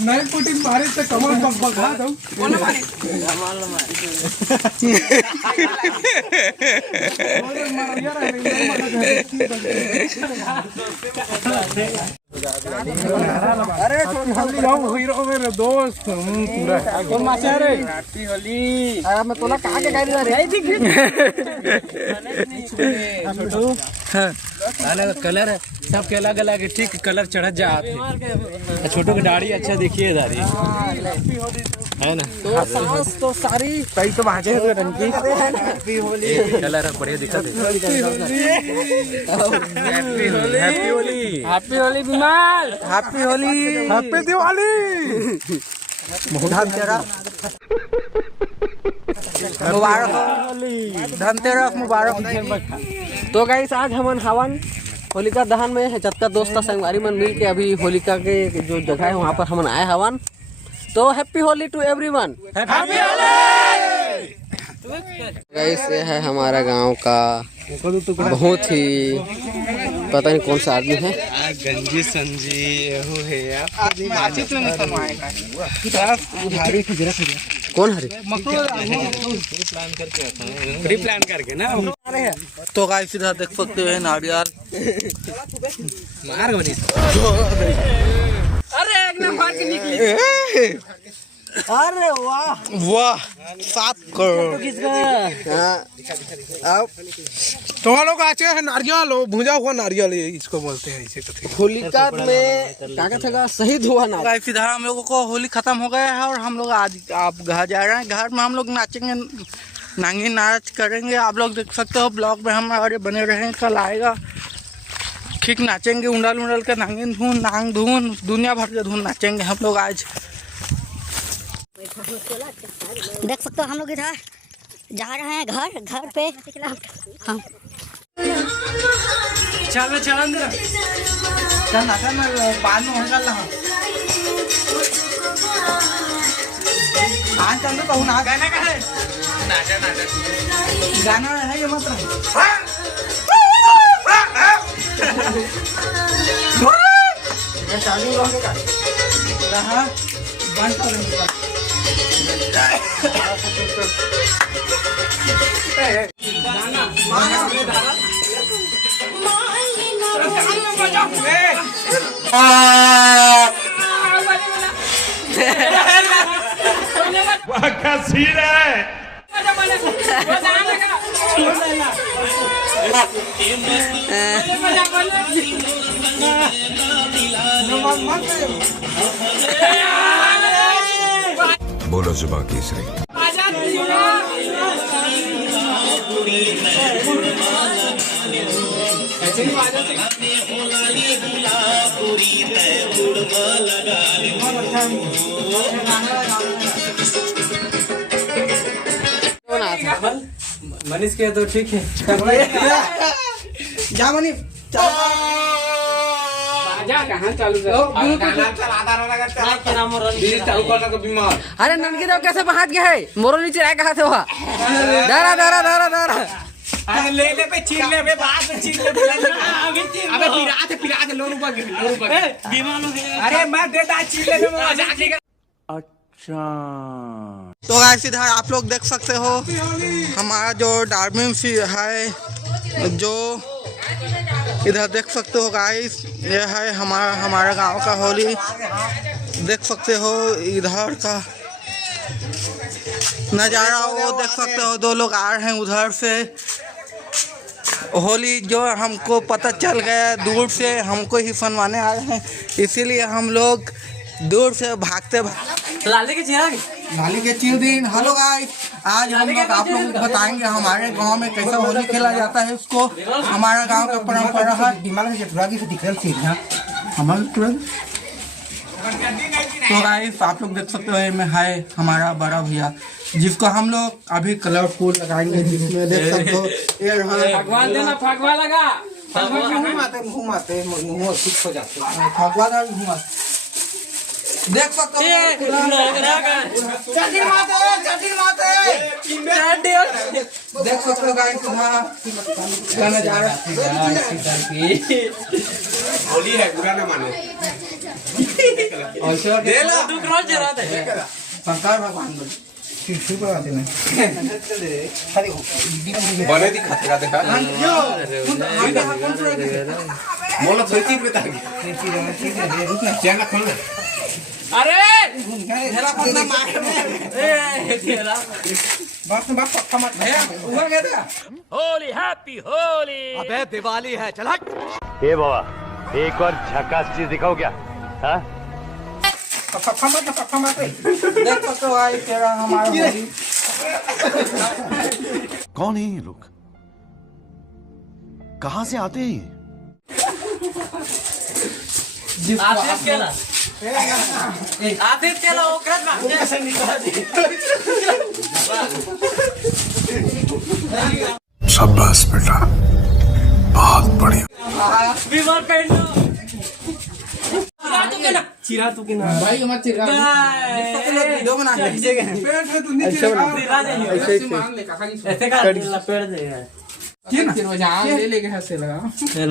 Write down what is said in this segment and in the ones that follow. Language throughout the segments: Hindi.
नहीं पुटिन मारे तो कमल बगबगा दो कौन मारे कमल मारे अरे होली हम हीरो मेरे दोस्त पूरा कौन माचा रे हैप्पी होली अरे मैं तोला कहां के गाड़ी रे छोटू अलग कलर सब के अलग अलग ठीक कलर चढ़ जाते छोटू की दाढ़ी अच्छा दिखिए दाढ़ी है ना तो सांस तो सारी सही तो भाजे है रंग की हैप्पी होली कलर बढ़िया दिखता है happy Holi happy Holi happy Holi बिमार हैप्पी होली हैप्पी दिवाली मुबारक धनतेरस मुबारक। तो गाइस आज हम हवन होलिका दहन में जतका दोस्त संगवारी मन मिल के अभी होलिका के जो जगह है वहाँ पर हम आए हवन। तो happy Holi to everyone. Happy Holi guys ये है हमारा गांव का बहुत ही पता नहीं कौन सा आदमी है गंजी संजी है कौन हरे प्री प्लान करके ना। तो गाइस इधर देख सकते हैं नारियल मार बनी अरे एक नंबर के निकली अरे वाह वाह 7 करोड़ अब तो लोग आचे है नारियल भुजा हुआ नारियल इसको बोलते हैं इसे होलिका में ताकत है शहीद हुआ ना। गाइस इधर हम लोगों को होली खत्म हो गया है और हम लोग आज आप घर जा रहे हैं। घर में हम लोग नाचेंगे नांगी नाच करेंगे आप लोग देख सकते हो ब्लॉग में हमारे बने रहे। कल आएगा ठीक नाचेंगे उंडल उंडल के नांगिन धुन नांग धुन दुनिया भर के धुन नाचेंगे हम लोग आज। देख सकते हो हम लोग इधर जा रहे हैं घर पे हाँ चल चल बाद में चल रहा हाँ चल तो ना गाना का है गाना है ये मत चालू रहा बंद कर क्या सीन है बोलो जुबान केसरी मनीष के तो ठीक है जा मनी कहाँ चालू अरे ननकी देव कैसे भाग गया है मोरो नीचे आया कहा थे वहाँ डरा डरा डरा डरा ले पे छीन ले पे बात में छीन ले अबे पिरा दे लोन ऊपर बीमार हो गया अरे मैं देता छीन ले में मजाक नहीं। अच्छा तो गाइस इधर आप लोग देख सकते हो हमारा जो डार्बिन सी है जो इधर देख सकते हो गाइस ये है हमारा गांव का होली देख सकते हो इधर का नज़ारा वो देख सकते हो। 2 लोग आ रहे हैं उधर से होली जो हमको पता चल गया दूर से हमको ही फनवाने आ रहे हैं इसीलिए हम लोग दूर से भागते लाली के चिरदिन। हेलो गाइस आज हम लोग आप लोग बताएंगे हमारे गांव में कैसा होली खेला जाता है उसको हमारा गांव का परंपरा है। तो गाइस आप लोग देख सकते हो में है हमारा बड़ा भैया जिसको हम लोग अभी कलरफुल लगाएंगे जिसमें देख सकते हो ये भगवान देना फगवा लगा फगवा देख सकते हो देख सकते हो गाइस गाना जा रहा है होली है बुरा ना मानो शंकर भगवान बने दिखाते का देखा बोलो धोती पे ताकि चैनल खोल दे अरे हेला कौन ना मार ए हेला बाप ने बाप पक्का मत है ऊपर गया था होली हैप्पी होली। अबे दिवाली है चल हट ए बाबा एक और झकास चीज दिखाओ क्या? हाँ पक्का मत देख सकते हो भाई तेरा हमारा होली कौन है ये लोग? कहां से आते हैं? आदित्य केला ओकरा से निकाल दी शाबाश बेटा बहुत बढ़िया बीमार पेट चिरा तू के ना भाई मत चिरा दो बना ऐसे पेट में तू नीचे ऐसे मांग ले काका की ऐसे का लपेट दे क्या ना चिरवा जा ले लेके हाथ से लगा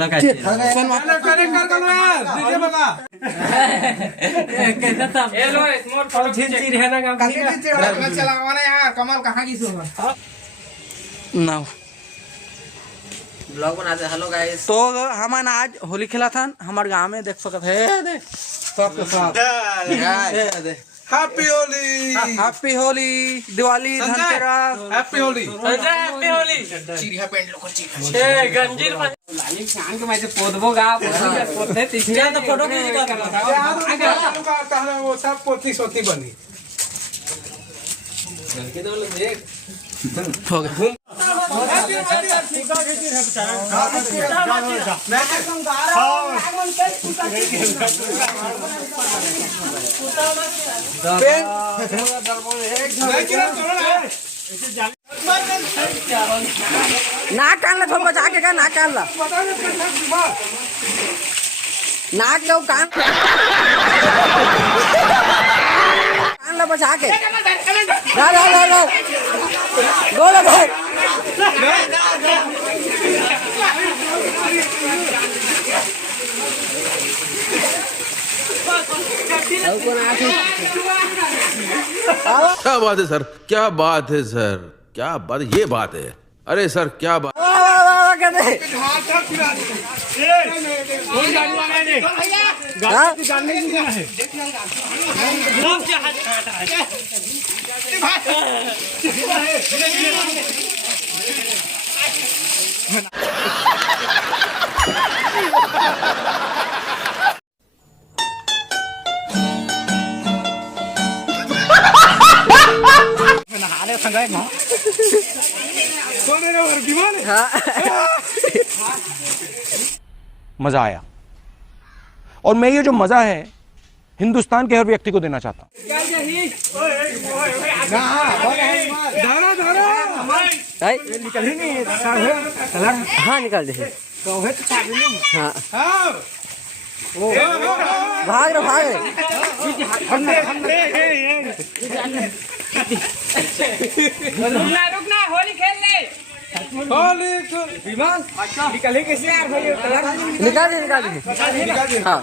लगा चिरा फोन मार करे कर यार डीजे बगा कैसा था ए लो स्मॉल फोन चिर है ना काम चलावा ना यार कमाल कहां की सो ना ब्लॉग बनाते हेलो गाइस तो हमन आज होली खेला था हमारे गांव में देख सकते है देख सबके साथ happy Holi happy Holi Diwali Dhanteras happy Holi happy Holi चिरिया पेंट लोग चिरिया ए गंजीर में लाली शान के मैं से पोदबो गा पोते तीसरे तो फोटो खींच कर था वो सब पोती सोती बनी लड़के तो लोग देख हो गया नाक कान ला थोड़ा बचा के का नाक कान ला नाक लो कान ला बचा के बोलो भाई क्या बात है सर क्या बात है सर क्या बात ये बात है अरे सर क्या बात मजा आया और मैं ये जो मजा है हिंदुस्तान के हर व्यक्ति को देना चाहता हूँ। हाँ निकाल दे हाँ भाग रहे रुकना होली खेल ले होली विमान निकले कैसे यार भाई निकाल दे हाँ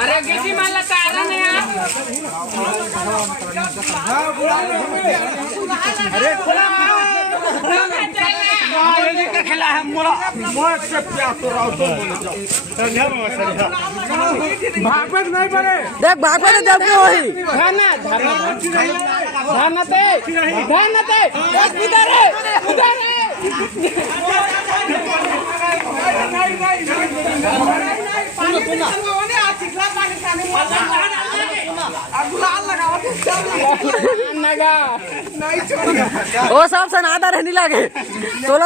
अरे किसी मान लगता है नहीं यार अरे का खेला है मोरा मोर से प्यार तो राव तो बोले जाओ भागवत नहीं पड़े देख भागवत देव के वही ध्यान नते उधर है वो सब सनादा रहने लगे तो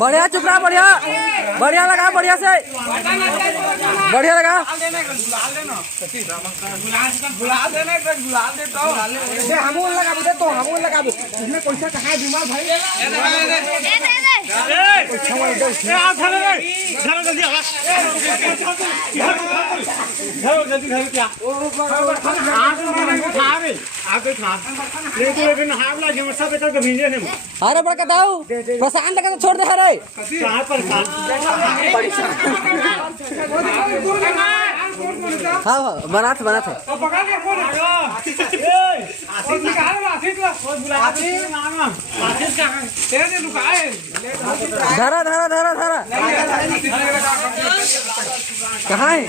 बढ़िया चुप रहा, बढ़िया बढ़िया लगा, बढ़िया से बढ़िया लगा। हमूल लगा दे तो हमूल लगा दे, इसमें पैसा कहाँ है बीमार भाई। अरे बड़ा बताओ प्रशांत लगा तो छोड़ दे। अरे हाँ बना थे धरा धरा धरा धरा कहाँ है?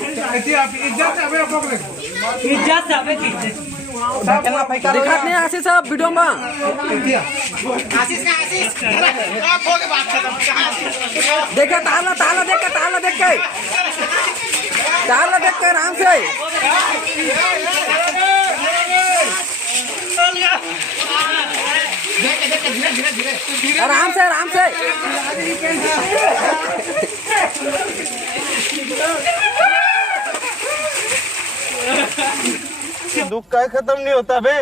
दिखाते नहीं आशीष साहब वीडियो में। देखा ताला ताला देख के ताला देख के आराम से। आराम से दुख का खत्म नहीं होता बे।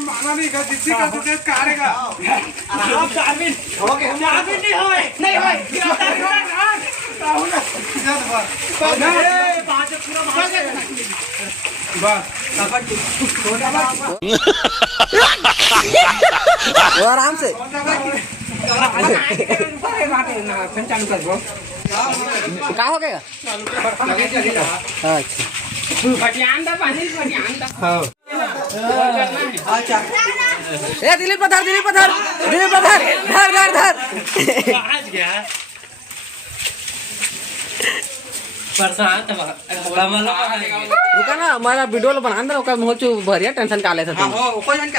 माना नहीं का जिद्दी का तुझे कारेगा। आप जामिन हो गए, जामिन नहीं होए, नहीं होए। आराम से क्या हो गया? अच्छा ए दिलीप पत्थर धर रुका ना, हमारा वीडियो बना दे। भरिया टेंशन का ले था,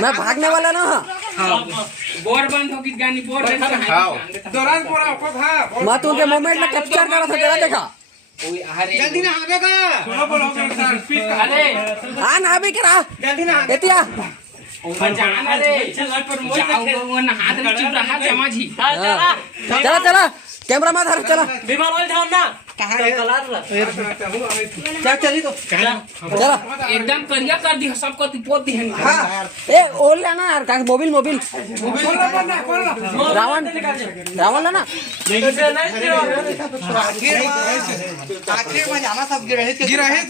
मैं भागने वाला ना। बोर बंद होगी गानी, बोर दौरान पूरा मैं तो उनके मोमेंट में कैप्चर कर रहा था, तेरा देखा। जल्दी ना आवेगा। अरे हाँ ना भी करा जल्दी ना एतिया चला चला कैमरा में धर चला। चली तो चला एकदम करिया कर दी सबको पोत दी है। ए ओल लेना यार, का मोबिल रावण लेना। आखिर में जाना सब गिरहे से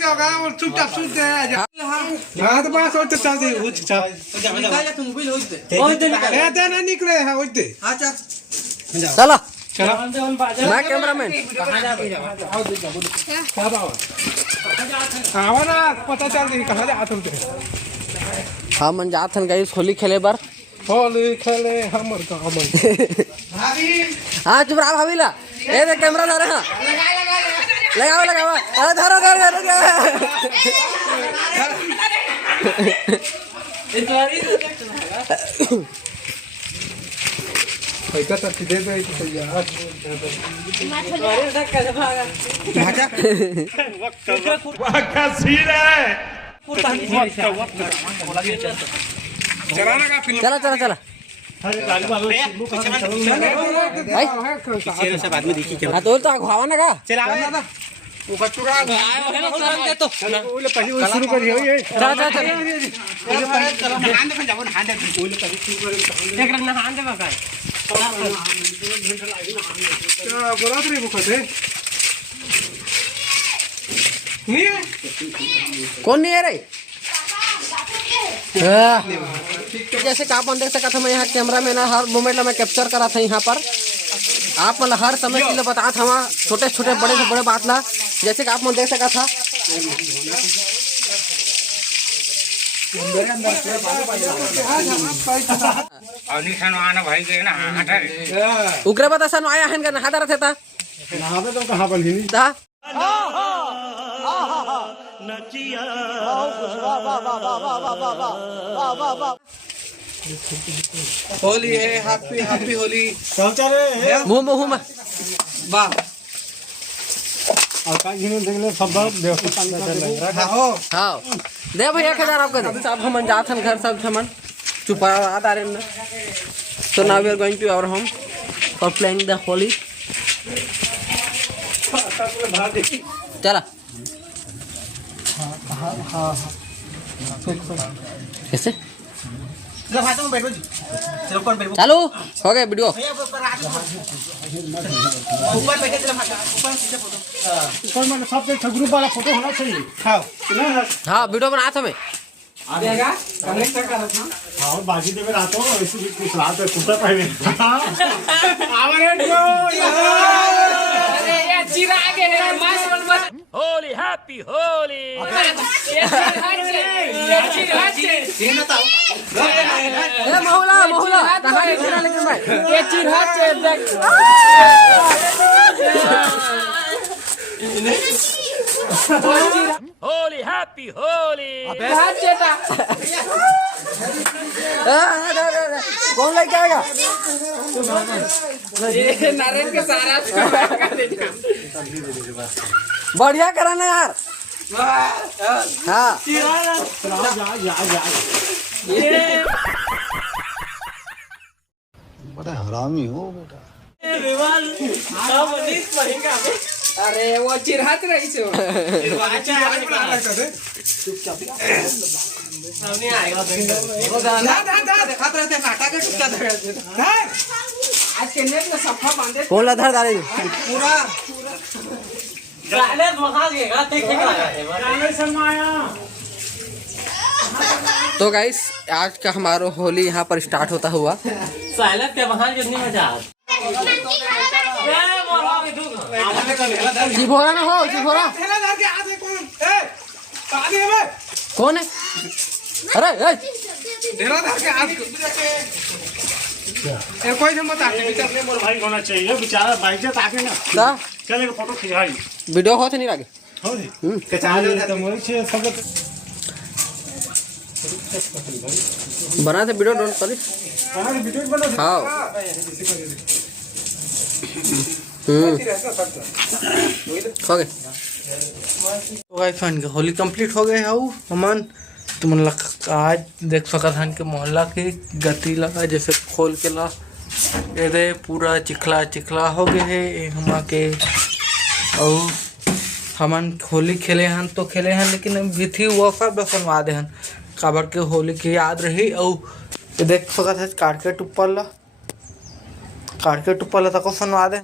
होगा और चुपचाप सूत दे। हां तो बस और चल दे उच चल निकाल तू मोबाइल होई दे दे ना निकले है होई दे। हां चला मैं कैमरामैन आवा ना पता चल रही कहां जा तुम। हाँ मन जात हन गई होली खेले बर। होली खेले हमर गांव में भाभी। हाँ चुप रहा भाभी ला। ए देख कैमरा धर। हाँ लगाओ अरे धरो पैसा तो दे दे तो यार। क्या सीन है। चलाना का फिल्म चला हाँ तो अगवावा ना का वो बच्चों तो शुरू करिए कौन नहीं है रे? जैसे आप देख सकते थे, मैं यहाँ कैमरा में ना हर मोमेंट में कैप्चर करा था। यहाँ पर आप मतलब हर समय के लिए बता था वहाँ छोटे छोटे बड़े से बड़े बात ला, जैसे कि आप देख सका था। उग्र बता सन आया है नहा रहे था नहावे तो कहाँ बन ही होली है, हैप्पी हैप्पी होली। मुंह मुंह में वाह हाँ दे भैया के आपका दे सब हम जात हन घर सब हमन चुपा आ रहे ना so now we are going to our home for playing the Holi चला कैसे चालू हो गया वीडियो हाँ वीडियो बना हमें बाजी देवे रात हो ऐसे भी कुछ रात है कुत्ता पहले अरे ये चिराग है मस्त बलबल होली हैप्पी होली ये चिराग है महुला महुला लेकिन भाई ये चिराग है देख होली हैप्पी होली चिराग चेता कौन लेके आएगा ये नारायण के सारा बढ़िया कराना यार हाँ बड़ा हरामी हो बेटा। अरे वो चिराग रही से आज के नेट में सफा बांधे कौन लधर डाले पूरा तो गाइस आज का हमारा होली यहाँ पर स्टार्ट होता हुआ चिभोरा ना हो चिभोरा कौन है अरे कोई नहीं बता भाई होना चाहिए बेचारा बाइक से आके ना चलेगा फोटो खिंचवाई वीडियो होते नहीं लगे हो जी तो मोरी छे सब बना थे वीडियो डोंट करी वीडियो बना हाँ हो गए तो गाइस फन होली कंप्लीट हो गए हाउ हमन तुम लोग आज देख सकत हन के मोहल्ला की गति लगा जैसे खोल के ला ये पूरा चिखला चिखला हो गए है हमा के और हमन होली खेले हन तो खेले हन लेकिन विधि वो सब बसनवा दे हन काबर के होली की याद रही और देख सकत है काट के टुप्पल ला तको सनवा दे